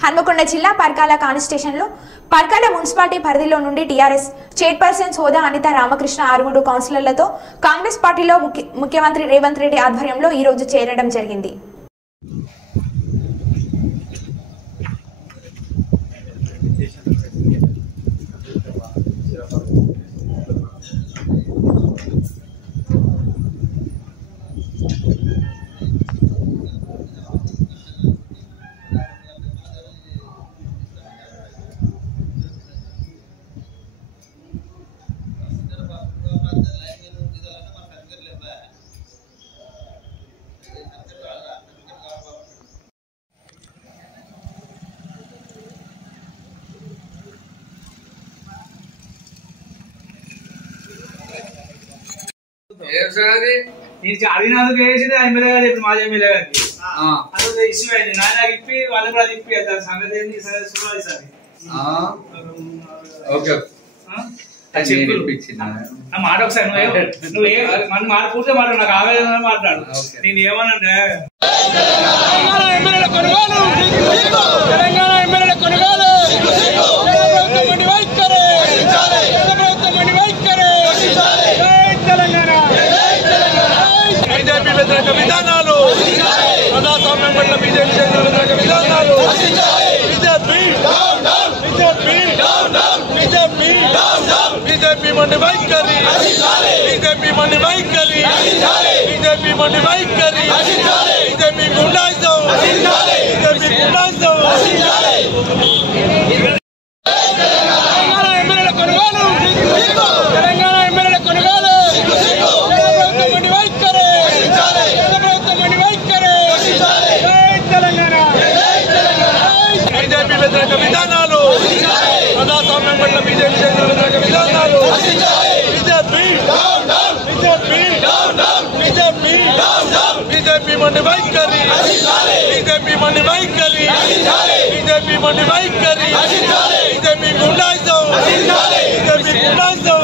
హన్మకొండ జిల్లా పర్కాల కాన్స్టిట్యూషన్లో పర్కాల మున్సిపాలిటీ పరిధిలో నుండి టీఆర్ఎస్ చైర్పర్సన్ హోదా అనిత రామకృష్ణ ఆరుగురు కౌన్సిలర్లతో కాంగ్రెస్ పార్టీలో ముఖ్యమంత్రి రేవంత్ రెడ్డి ఆధ్వర్యంలో ఈ రోజు చేరడం జరిగింది. అడిగినందుకు వేసింది ఎమ్మెల్యే గారు చెప్పి మాజీ ఎమ్మెల్యే గారికి అదే ఇష్యూ అయింది. నాయన ఇప్పి వాళ్ళు కూడా తిప్పి సంగతి ఏంటి చూడాలి సార్. మాట ఒకసారి నువ్వు మాట పూర్తిగా మాట్లాడు, నాకు ఆవేదన మాట్లాడు. నేను ఏమనంటే విధానాలు ప్రజాస్వామ్యం పట్ల బీజేపీ వ్యతిరేక విధానాలు బీజేపీ మండి వైఖరి బీజేపీ మండి వైఖరి బీజేపీ మండి వైఖరి బీజేపీ గుండాయిజం బీజేపీ గుండాయిజం విధానాలు ప్రజాస్వామ్యం పట్ల బీజేపీ వ్యతిరేక విధానాలు బీజేపీ మండి వైఖరి బీజేపీ మండి వైఖరి బీజేపీ మండి వైఖరి బీజేపీ గుండాయిజం బీజేపీ గుండాయిజం